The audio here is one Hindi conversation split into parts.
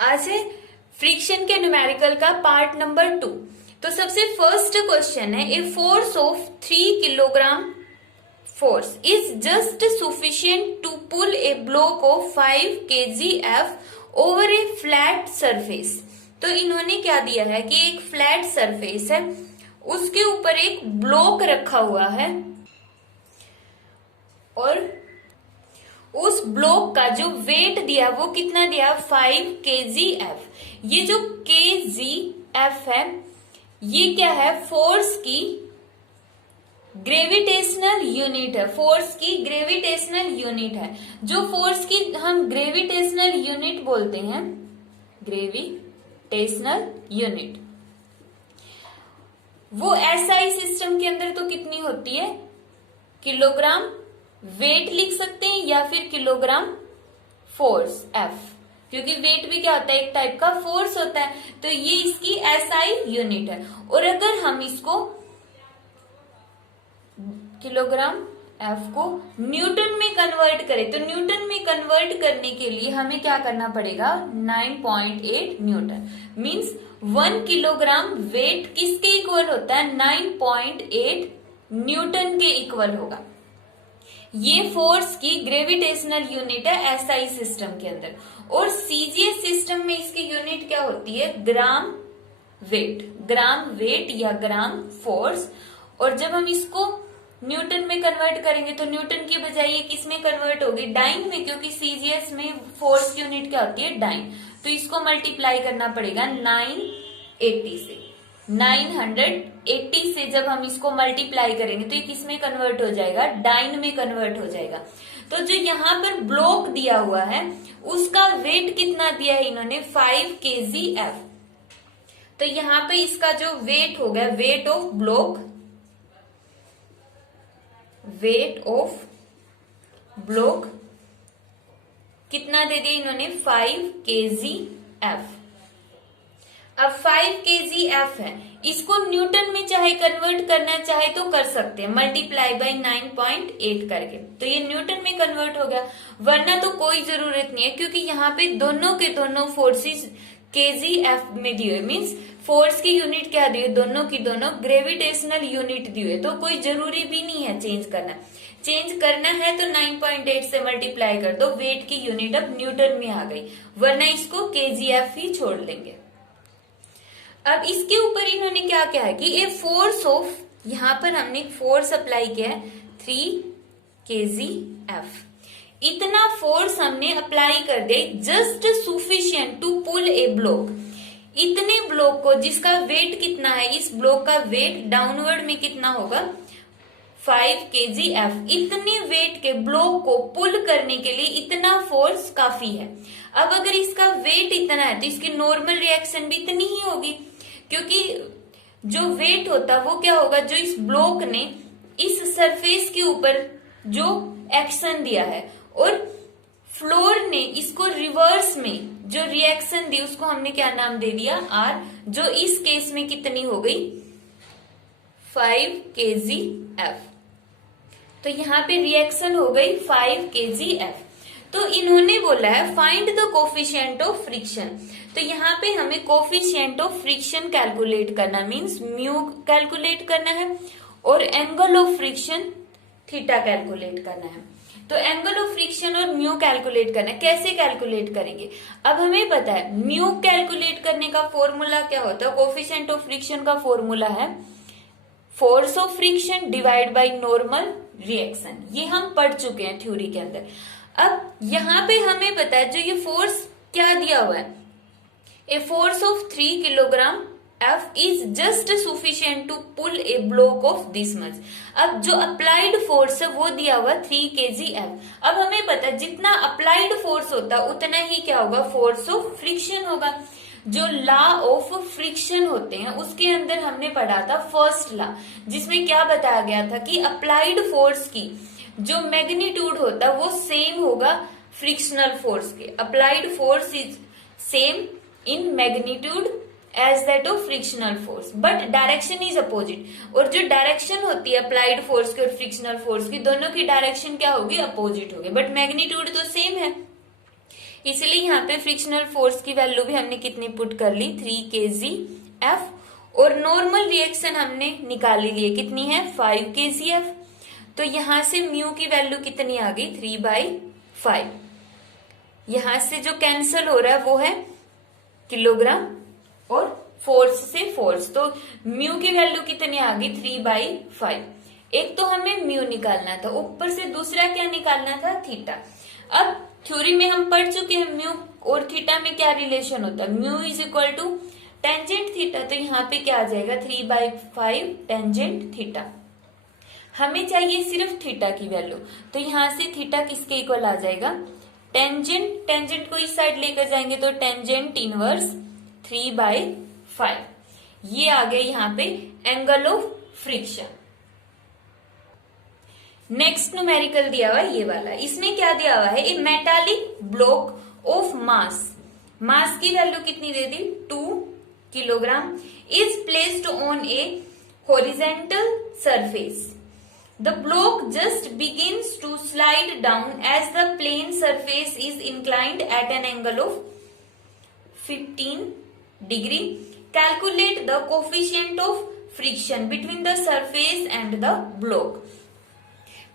आज है फ्रिक्शन के न्यूमेरिकल का पार्ट नंबर 2। तो सबसे फर्स्ट क्वेश्चन है, a force of 3 kilogram force is just sufficient to pull a block of 5 kgf over a flat surface. तो इन्होंने क्या दिया है कि एक फ्लैट सरफेस है, उसके ऊपर एक ब्लॉक रखा हुआ है और उस ब्लॉक का जो वेट दिया वो कितना दिया, 5 kgf। ये जो kgf है ये क्या है, फोर्स की ग्रेविटेशनल यूनिट है, फोर्स की ग्रेविटेशनल यूनिट है। जो फोर्स की हम ग्रेविटेशनल यूनिट बोलते हैं, ग्रेविटेशनल यूनिट, वो एसआई सिस्टम के अंदर तो कितनी होती है, किलोग्राम वेट लिख सकते हैं या फिर किलोग्राम फोर्स एफ, क्योंकि वेट भी क्या होता है, एक टाइप का फोर्स होता है। तो ये इसकी एसआई यूनिट है। और अगर हम इसको किलोग्राम एफ को न्यूटन में कन्वर्ट करें, तो न्यूटन में कन्वर्ट करने के लिए हमें क्या करना पड़ेगा, 9.8 न्यूटन। मींस 1 किलोग्राम वेट किसके इक्वल होता है, 9.8 न्यूटन के इक्वल होगा। ये फोर्स की ग्रेविटेशनल यूनिट है एसआई सिस्टम के अंदर। और सीजीएस सिस्टम में इसकी यूनिट क्या होती है, ग्राम वेट, ग्राम वेट या ग्राम फोर्स। और जब हम इसको न्यूटन में कन्वर्ट करेंगे तो न्यूटन की बजाय ये किस में कन्वर्ट होगी, डाइन में, क्योंकि सीजीएस में फोर्स की यूनिट क्या होती है, डाइन। तो इसको मल्टीप्लाई करना पड़ेगा 980 से, 980 से जब हम इसको मल्टीप्लाई करेंगे तो ये किस में कन्वर्ट हो जाएगा, डाइन में कन्वर्ट हो जाएगा। तो जो यहाँ पर ब्लॉक दिया हुआ है उसका वेट कितना दिया है इन्होंने, 5 kgf। तो यहाँ पे इसका जो वेट हो गया, weight of block, weight of block कितना दे दिया इन्होंने, 5 kgf। अब 5 kgf है, इसको न्यूटन में चाहे कन्वर्ट करना चाहे तो कर सकते हैं, मल्टीप्लाई बाय 9.8 करके, तो ये न्यूटन में कन्वर्ट हो गया। वरना तो कोई जरूरत नहीं है, क्योंकि यहाँ पे दोनों के दोनों फोर्सेस kgf में दिए, मीन्स फोर्स की यूनिट क्या दी, दोनों की दोनों ग्रेविटेशनल यूनिट दी हुई, तो कोई जरूरी भी नहीं है चेंज करना। चेंज करना है तो 9.8 से मल्टीप्लाई कर दो, वेट की यूनिट अब न्यूटन में आ गई, वरना इसको kgf ही छोड़ लेंगे। अब इसके ऊपर इन्होंने क्या क्या है कि ए फोर्स ऑफ, यहां पर हमने फोर्स अप्लाई किया है 3 kgf। इतना फोर्स हमने अप्लाई कर दे, just sufficient to pull a block. इतने ब्लॉक को, जिसका वेट कितना है, इस ब्लॉक का वेट डाउनवर्ड में कितना होगा, 5 kgf। इतने वेट के ब्लॉक को पुल करने के लिए इतना फोर्स काफी है। अब अगर इसका वेट इतना है तो इसकी नॉर्मल रिएक्शन भी इतनी ही होगी, क्योंकि जो वेट होता वो क्या होगा, जो इस ब्लॉक ने इस सरफेस के ऊपर जो एक्शन दिया है और फ्लोर ने इसको रिवर्स में जो रिएक्शन दी उसको हमने क्या नाम दे दिया, आर, जो इस केस में कितनी हो गई, 5 kgf। तो यहाँ पे रिएक्शन हो गई 5 kgf। तो इन्होंने बोला है find the coefficient of friction. तो यहाँ पे हमें कोफिशिएंट ऑफ फ्रिक्शन कैलकुलेट करना, मींस म्यू कैलकुलेट करना है, और angle of friction theta calculate करना है। तो एंगल ऑफ फ्रिक्शन और म्यू कैलकुलेट करना है, कैसे कैलकुलेट करेंगे। अब हमें पता है म्यू कैलकुलेट करने का फॉर्मूला क्या होता है, कोफिशिएंट ऑफ फ्रिक्शन का फॉर्मूला है force of friction divide by normal reaction. ये हम पढ़ चुके हैं थ्योरी के अंदर। अब यहाँ पे हमें पता है जो ये फोर्स क्या दिया हुआ है, a force of 3 kilogram F is just sufficient to pull a block of this much. अब जो अप्लाइड फोर्स है वो दिया हुआ 3 kgf। अब हमें पता है जितना अप्लाइड फोर्स होता उतना ही क्या होगा, फोर्स ऑफ फ्रिक्शन होगा। जो लॉ ऑफ फ्रिक्शन होते हैं उसके अंदर हमने पढ़ा था फर्स्ट लॉ, जिसमें क्या बताया गया था कि अप्लाइड फोर्स की जो मैग्नीट्यूड होता वो सेम होगा फ्रिक्शनल फोर्स के। Applied force is same in magnitude as that of frictional force, but direction is opposite. और जो डायरेक्शन होती है अप्लाइड फोर्स की और फ्रिक्शनल फोर्स की, दोनों की डायरेक्शन क्या होगी, अपोजिट होगी, बट मैग्नीट्यूड तो सेम है। इसलिए यहाँ पे फ्रिक्शनल फोर्स की वैल्यू भी हमने कितनी पुट कर ली, 3 kgf। और नॉर्मल रिएक्शन हमने निकाली ली है, कितनी है, 5 kgf। तो यहां से म्यू की वैल्यू कितनी आ गई, 3/5। यहां से जो कैंसल हो रहा है वो है किलोग्राम और फोर्स से फोर्स, तो म्यू की वैल्यू कितनी आ गई, 3/5। एक तो हमें म्यू निकालना था, ऊपर से दूसरा क्या निकालना था, थीटा। अब थ्योरी में हम पढ़ चुके हैं म्यू और थीटा में क्या रिलेशन होता है, mu is equal to tangent theta. तो यहाँ पे क्या आ जाएगा, 3/5 टेंजेंट थीटा। हमें चाहिए सिर्फ थीटा की वैल्यू, तो यहां से थीटा किसके इक्वल आ जाएगा, टेंजेंट को इस साइड लेकर जाएंगे तो टेंजेंट इनवर्स 3/5। ये आ गया यहाँ पे angle of friction. Next numerical दिया हुआ है ये वाला, इसमें क्या दिया हुआ है, ए मेटालिक ब्लॉक ऑफ मास की वैल्यू कितनी दे दी, 2 kilogram, is placed on A horizontal surface. The block just begins to slide down as the plane surface is inclined at an angle of 15 degree. Calculate the coefficient of friction between the surface and the block.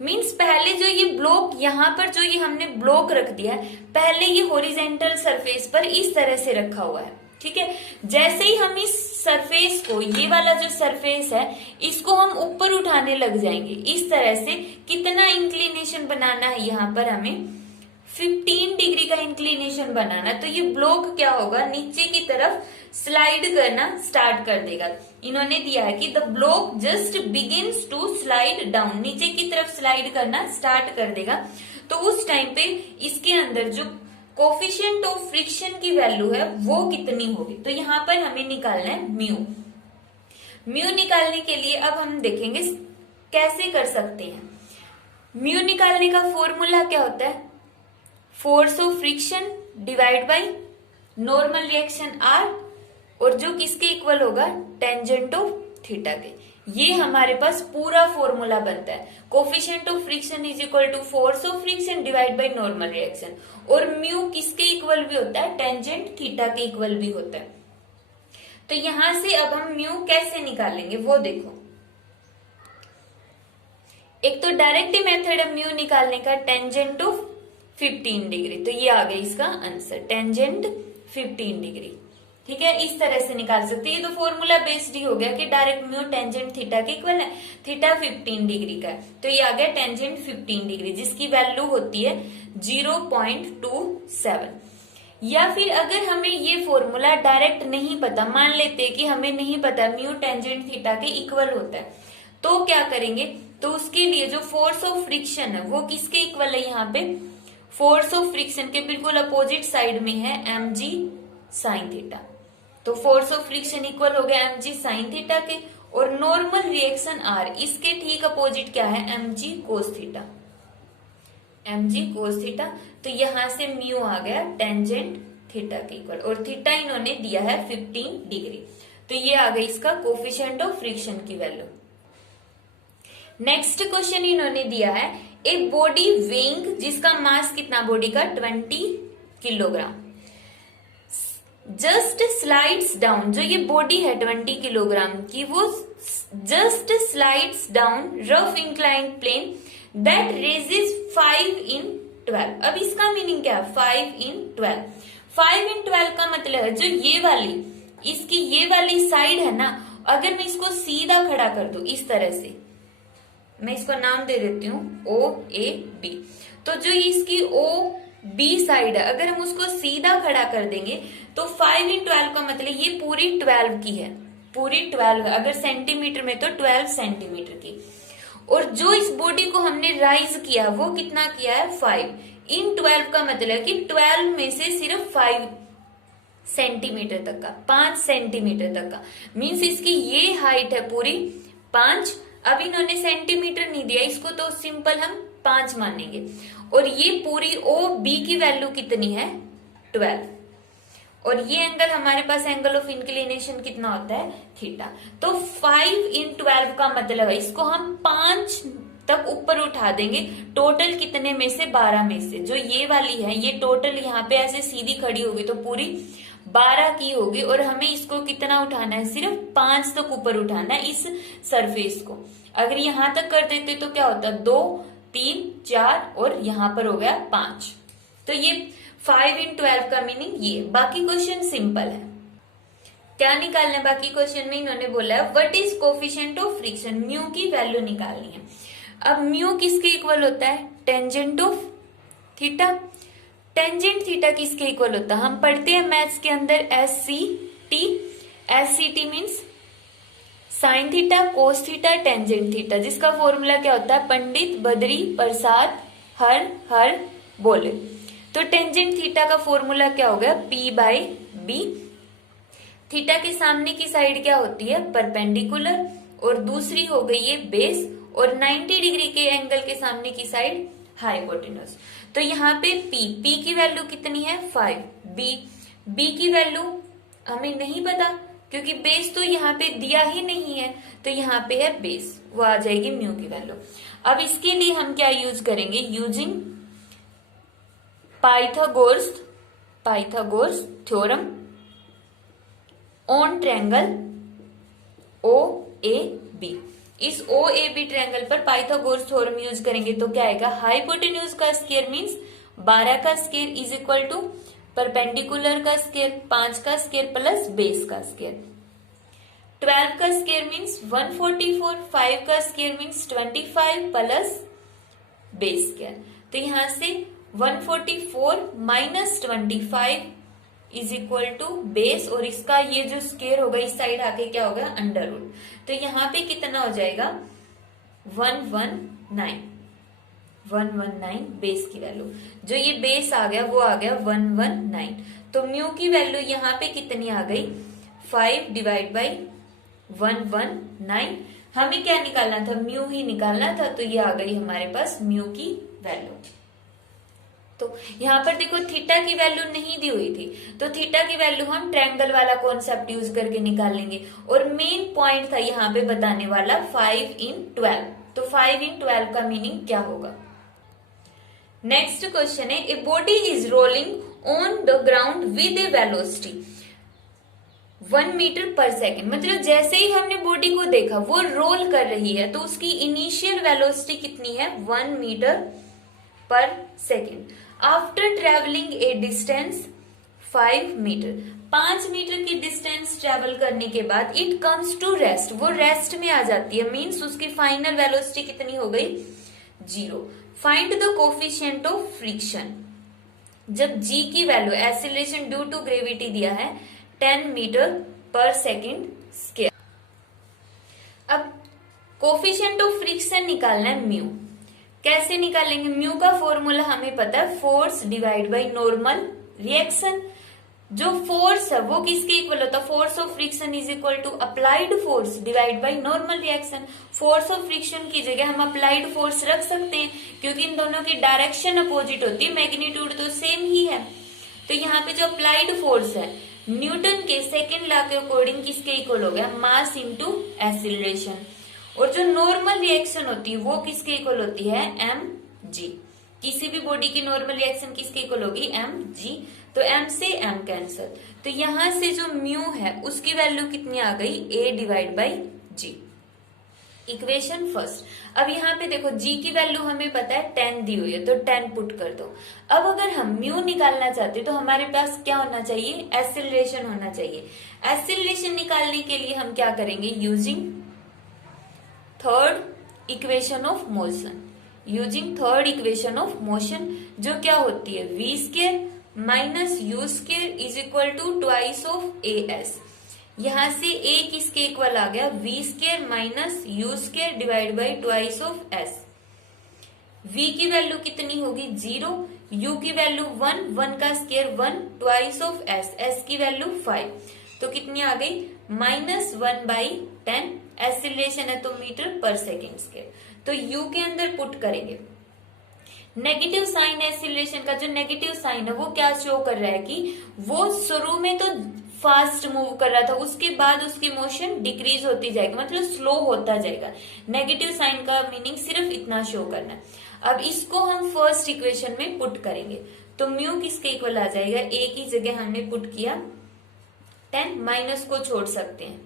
Means पहले जो ये ब्लॉक यहाँ पर जो ये हमने ब्लॉक रख दिया है, पहले ये हॉरिजेंटल सरफेस पर इस तरह से रखा हुआ है, ठीक है। जैसे ही हम इस सरफेस को, ये वाला जो सरफेस है, इसको हम ऊपर उठाने लग जाएंगे इस तरह से। कितना इंक्लिनेशन बनाना है यहाँ पर हमें, 15 डिग्री का इंक्लिनेशन बनाना। तो ये ब्लॉक क्या होगा, नीचे की तरफ स्लाइड करना स्टार्ट कर देगा। इन्होंने दिया है कि the block just begins to slide down, नीचे की तरफ स्लाइड करना स्टार्ट कर देगा। तो उस टाइम पे इसके अंदर जो कोफिशिएंट ऑफ फ्रिक्शन की वैल्यू है वो कितनी होगी, तो यहाँ पर हमें निकालना है म्यू निकालने के लिए अब हम देखेंगे कैसे कर सकते हैं। म्यू निकालने का फॉर्मूला क्या होता है, force of friction divide by normal reaction R, और जो किसके इक्वल होगा, टेंजेंट ऑफ थीटा के। ये हमारे पास पूरा फॉर्मूला बनता है। Coefficient of friction is equal to force of friction divide by normal reaction, और म्यू किसके इक्वल भी होता है, टेंजेंट थीटा के इक्वल भी होता है। तो यहां से अब हम म्यू कैसे निकालेंगे वो देखो। एक तो डायरेक्ट मेथड है म्यू निकालने का, टेंजेंट ऑफ 15 डिग्री। तो ये आ गया इसका आंसर, टेंजेंट 15 डिग्री, ठीक है। इस तरह से निकाल सकते हैं। ये तो फॉर्मूला बेस्ड ही हो गया कि डायरेक्ट म्यू टेंजेंट थीटा के इक्वल है, थीटा 15 डिग्री का है, तो ये आ गया टेंजेंट 15 डिग्री, जिसकी वैल्यू होती है 0.27। या फिर अगर हमें ये फॉर्मूला डायरेक्ट नहीं पता, मान लेते कि हमें नहीं पता म्यू टेंजेंट थीटा के इक्वल होता है, तो क्या करेंगे, तो उसके लिए जो फोर्स ऑफ फ्रिक्शन है वो किसके इक्वल है, यहाँ पे फोर्स ऑफ फ्रिक्शन के बिल्कुल अपोजिट साइड में है mg साइन थीटा। तो फोर्स ऑफ फ्रिक्शन इक्वल हो गया mg साइन थीटा के, और नॉर्मल रिएक्शन r, इसके ठीक अपोजिट क्या है, mg cos theta, mg cos theta. तो यहां से म्यू आ गया टेंजेंट थीटा के इक्वल, और थीटा इन्होंने दिया है 15 डिग्री। तो ये आ गई इसका कोफिशिएंट ऑफ फ्रिक्शन की वैल्यू। नेक्स्ट क्वेश्चन इन्होंने दिया है, एक बॉडी वेइंग, जिसका मास कितना बॉडी का, 20 किलोग्राम, जस्ट स्लाइड्स डाउन। जो ये बॉडी है 20 किलोग्राम की, वो just slides down rough inclined plane that raises 5/12। अब इसका मीनिंग क्या है, 5/12। 5/12 का मतलब है जो ये वाली, इसकी ये वाली साइड है ना, अगर मैं इसको सीधा खड़ा कर दूं इस तरह से, मैं इसको नाम दे देती हूँ OAB। तो जो इसकी OB साइड है, अगर हम उसको सीधा खड़ा कर देंगे तो 5/12 का मतलब ये पूरी 12 की है, पूरी 12, अगर सेंटीमीटर में तो 12 सेंटीमीटर की। और जो इस बॉडी को हमने राइज किया वो कितना किया है, 5/12 का मतलब कि 12 में से सिर्फ 5 सेंटीमीटर तक का, 5 सेंटीमीटर तक का, मीन्स इसकी ये हाइट है पूरी 5। अब इन्होंने सेंटीमीटर नहीं दिया, इसको तो सिंपल हम 5 मानेंगे। और ये पूरी OB की वैल्यू कितनी है, 12। और ये एंगल हमारे पास एंगल ऑफ इंक्लिनेशन कितना होता है, थीटा। तो 5/12 का मतलब है, इसको हम 5 तक ऊपर उठा देंगे। टोटल कितने में से? 12 में से। जो ये वाली है ये टोटल यहाँ पे ऐसे सीधी खड़ी होगी तो पूरी 12 की होगी, और हमें इसको कितना उठाना है? सिर्फ 5 तक ऊपर उठाना है इस सरफेस को। अगर यहां तक कर देते तो क्या होता? 2 3 4 और यहाँ पर हो गया 5। तो ये 5 इन 12 का मीनिंग ये। बाकी क्वेश्चन सिंपल है। क्या निकालना है बाकी क्वेश्चन में? इन्होंने बोला है what is coefficient of friction, mu की वैल्यू निकालनी है। अब म्यू किसके इक्वल होता है? Tangent of theta. Tangent theta किसके इक्वल होता है? हम पढ़ते हैं मैथ्स के अंदर SCT। SCT means sine theta, cos theta, tangent theta, जिसका फॉर्मूला क्या होता है? पंडित, बद्री, प्रसाद, हर बोले। तो टेंजेंट थीटा का फॉर्मूला क्या हो गया? P/B। थीटा के सामने की साइड क्या होती है? परपेंडिकुलर, और दूसरी हो गई है बेस, और 90 डिग्री के एंगल के सामने की साइड हाइपोटेन्यूज। तो यहाँ पे P की वैल्यू कितनी है? 5। B की वैल्यू हमें नहीं पता क्योंकि बेस तो यहाँ पे दिया ही नहीं है, तो यहाँ पे है बेस, वो आ जाएगी म्यू की वैल्यू। अब इसके लिए हम क्या यूज करेंगे? Using Pythagoras theorem on triangle OAB। इस OAB ट्रायंगल पर पाइथागोरस थ्योरम यूज करेंगे तो क्या आएगा? हाइपोटेन्यूज का स्क्वायर मींस 12 का square is equal to perpendicular का स्क्वायर 5 का स्क्वायर प्लस बेस का स्क्वायर। 12 का स्क्वायर मींस 144, 5 का square means 25 plus base square. तो यहां से 144 minus 25 is equal to base, और इसका ये जो स्क्वायर होगा इस साइड आके क्या होगा? Under root. तो यहाँ पे कितना हो जाएगा? 119 बेस की वैल्यू। जो ये बेस आ गया वो आ गया 119। तो म्यू की वैल्यू यहाँ पे कितनी आ गई? 5 डिवाइड बाई 119। हमें क्या निकालना था? म्यू ही निकालना था, तो ये आ गई हमारे पास म्यू की वैल्यू। तो यहाँ पर देखो थीटा की वैल्यू नहीं दी हुई थी, तो थीटा की वैल्यू हम ट्रायंगल वाला कॉन्सेप्ट यूज करके निकालेंगे। और मेन पॉइंट था यहाँ पे बताने वाला 5 इन 12। तो 5 इन 12 का मीनिंग क्या होगा? नेक्स्ट क्वेश्चन है, a body is rolling on the ground with a velocity 1 metre per second. मतलब जैसे ही हमने बॉडी को देखा वो रोल कर रही है, तो उसकी इनिशियल वेलोसिटी कितनी है? 1 metre per second. After travelling a distance 5 metre, 5 metre की डिस्टेंस ट्रेवल करने के बाद इट कम्स टू रेस्ट, वो रेस्ट में आ जाती है, मीन्स उसकी फाइनल वेलोसिटी कितनी हो गई? 0। Find the coefficient of friction. जब G की value acceleration due to gravity दिया है 10 मीटर पर सेकेंड स्क्वायर। अब कोफिशिएंट ऑफ फ्रिक्शन निकालना है म्यू। कैसे निकालेंगे? म्यू का फॉर्मूला हमें पता है, force divide by normal reaction. जो फोर्स है वो किसके इक्वल होता है? Force of friction is equal to applied force divide by normal reaction. Force of friction की जगह हम अप्लाइड फोर्स रख सकते हैं क्योंकि इन दोनों की डायरेक्शन अपोजिट होती है, मैग्नीट्यूड तो सेम ही है। तो यहाँ पे जो अप्लाइड फोर्स है न्यूटन के सेकेंड लॉ के अकॉर्डिंग किसके इक्वल हो गया? Mass into acceleration. और जो नॉर्मल रिएक्शन होती है वो किसके इक्वल होती है? mg। किसी भी बॉडी की नॉर्मल रिएक्शन किसके इक्वल होगी? mg। तो m से m कैंसल, तो यहां से जो म्यू है उसकी वैल्यू कितनी आ गई? a divide by g। Equation first. अब यहाँ पे देखो g की वैल्यू हमें पता है 10 दी हुई है, तो 10 पुट कर दो। अब अगर हम म्यू निकालना चाहते तो हमारे पास क्या होना चाहिए? एक्सीलरेशन होना चाहिए। एक्सीलरेशन निकालने के लिए हम क्या करेंगे? Using third equation of motion. Using third equation of motion, जो क्या होती है? v square minus u square is equal to twice of as। यहां से a किसके इक्वल आ गया? v square minus u square divide by twice of s। v की वैल्यू कितनी होगी? 0। u की वैल्यू 1, 1 का स्क्वायर 1, ट्वाइस ऑफ s की वैल्यू 5, तो कितनी आ गई? -1/10। एक्सीलरेशन है तो मीटर पर सेकेंड स्क्वायर। तो u के अंदर पुट करेंगे। नेगेटिव साइन एक्सीलरेशन का जो नेगेटिव साइन है वो क्या शो कर रहा है कि वो शुरू में तो फास्ट मूव कर रहा था, उसके बाद उसकी मोशन डिक्रीज होती जाएगी, मतलब स्लो होता जाएगा। नेगेटिव साइन का मीनिंग सिर्फ इतना शो करना है। अब इसको हम फर्स्ट इक्वेशन में पुट करेंगे, तो म्यू किसके इक्वल आ जाएगा, ए की जगह हमने पुट किया 10, माइनस को छोड़ सकते हैं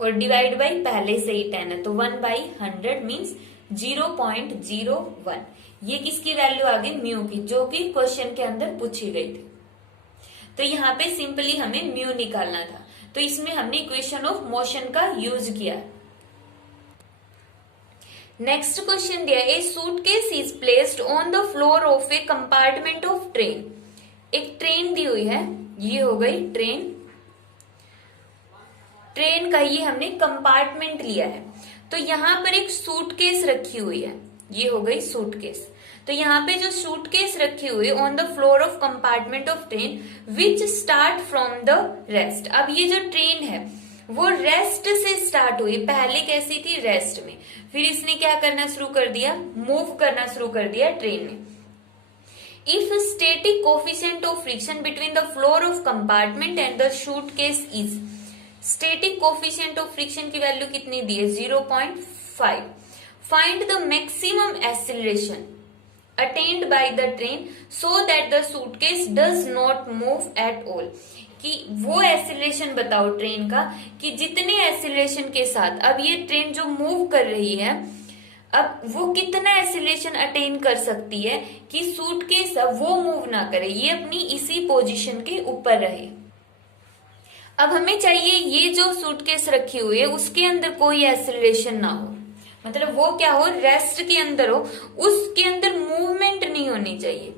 और डिवाइड बाई पहले से ही 10 है, तो 1/100 मीन्स 0.01। ये किसकी वैल्यू आ गई, म्यू की, जो कि क्वेश्चन के अंदर पूछी गई थी। तो यहाँ पे सिंपली हमें म्यू निकालना था, तो इसमें हमने इक्वेशन ऑफ मोशन का यूज किया। नेक्स्ट क्वेश्चन दिया, a suitcase is placed on the floor of a compartment of train. एक ट्रेन दी हुई है, ये हो गई ट्रेन, ट्रेन का ये हमने कंपार्टमेंट लिया है, तो यहाँ पर एक सूटकेस रखी हुई है, ये हो गई सूटकेस। तो यहाँ पे जो सूटकेस रखी हुई on the floor of compartment of train which start from the rest. अब ये जो ट्रेन है वो रेस्ट से स्टार्ट हुई, पहले कैसी थी, रेस्ट में, फिर इसने क्या करना शुरू कर दिया, मूव करना शुरू कर दिया ट्रेन ने। If static coefficient of friction between the floor of compartment and the suitcase is, static coefficient of friction की वैल्यू कितनी दी है, 0.5। Find the maximum acceleration attend by the train so that the suitcase does not move at all. कि वो एक्सीलरेशन बताओ ट्रेन का, कि जितने एक्सीलरेशन के साथ अब ये ट्रेन जो मूव कर रही है, अब वो कितना एक्सीलरेशन अटेन कर सकती है कि सूटकेस वो मूव ना करे, ये अपनी इसी पोजीशन के ऊपर रहे। अब हमें चाहिए ये जो सूटकेस रखी हुई है उसके अंदर कोई एक्सीलरेशन ना हो, मतलब वो क्या हो, रेस्ट के अंदर हो, उसके अंदर मूवमेंट नहीं होनी चाहिए।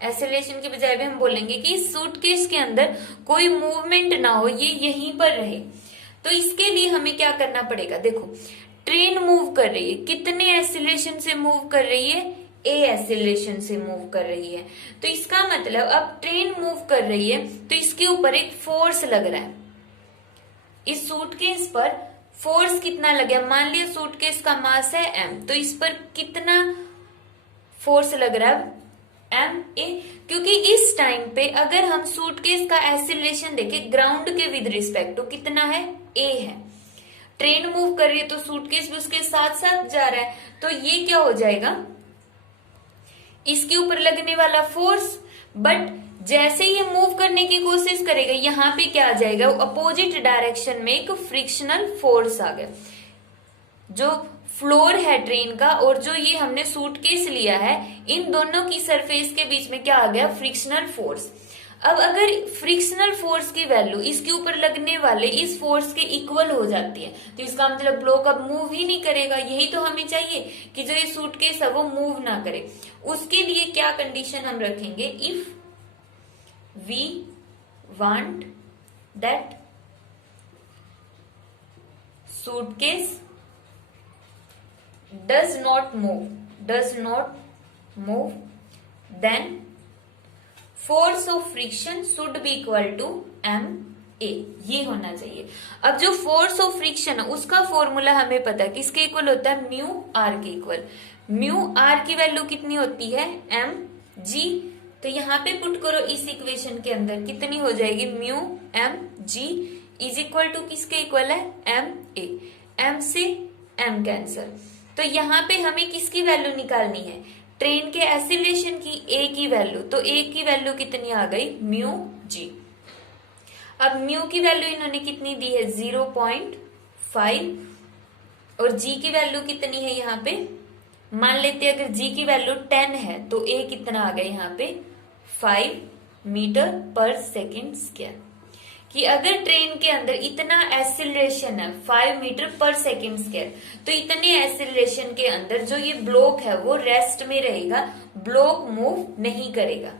एक्सीलरेशन के बजाय भी हम बोलेंगे कि सूटकेस के अंदर कोई मूवमेंट ना हो, ये यहीं पर रहे। तो इसके लिए हमें क्या करना पड़ेगा, देखो ट्रेन मूव कर रही है, कितने एक्सीलरेशन से मूव कर रही है, ए एक्सीलरेशन से मूव कर रही है। तो इसका मतलब अब ट्रेन मूव कर रही है तो इसके ऊपर एक फोर्स लग रहा है, इस सूटकेस पर फोर्स कितना लग गया, मान लिया सूटकेस का मास है m, तो इस पर कितना फोर्स लग रहा है, एम ए, क्योंकि इस टाइम पे अगर हम सूटकेस का एक्सीलरेशन देखें ग्राउंड के विद रिस्पेक्ट तो कितना है, ए है। ट्रेन मूव कर रही है तो सूटकेस भी उसके साथ साथ जा रहा है, तो ये क्या हो जाएगा, इसके ऊपर लगने वाला फोर्स, बट जैसे ये मूव करने की कोशिश करेगा यहाँ पे क्या आ जाएगा, अपोजिट डायरेक्शन में एक फ्रिक्शनल फोर्स आ गया। जो फ्लोर है ट्रेन का और जो ये हमने सूटकेस लिया है, इन दोनों की सरफेस के बीच में क्या आ गया, फ्रिक्शनल फोर्स। अब अगर फ्रिक्शनल फोर्स की वैल्यू इसके ऊपर लगने वाले इस फोर्स के इक्वल हो जाती है, तो इसका मतलब ब्लॉक अब मूव ही नहीं करेगा। यही तो हमें चाहिए कि जो ये सूटकेस है वो मूव ना करे। उसके लिए क्या कंडीशन हम रखेंगे, if we want that suitcase does not move, then force of friction should be equal to ma, ये होना चाहिए। अब जो फोर्स ऑफ फ्रिक्शन है उसका फॉर्मूला हमें पता है, किसके इक्वल होता है, म्यू आर के इक्वल। म्यू आर की वैल्यू कितनी होती है, एम जी। तो यहाँ पे पुट करो इस इक्वेशन के अंदर, कितनी हो जाएगी, mu m g is equal to किसके इक्वल है, एम ए। एम से एम कैंसल, तो यहाँ पे हमें किसकी वैल्यू निकालनी है, ट्रेन के एक्सीलरेशन की, ए की वैल्यू। तो ए की वैल्यू कितनी आ गई, म्यू जी। अब म्यू की वैल्यू इन्होंने कितनी दी है, 0.5, और जी की वैल्यू कितनी है यहाँ पे, मान लेते हैं अगर जी की वैल्यू 10 है तो ए कितना आ गया यहाँ पे, 5 मीटर पर सेकेंड स्क्वायर। कि अगर ट्रेन के अंदर इतना एक्सीलरेशन है 5 मीटर पर सेकेंड स्क्वायर, तो इतने एक्सीलरेशन के अंदर जो ये ब्लॉक है वो रेस्ट में रहेगा, ब्लॉक मूव नहीं करेगा।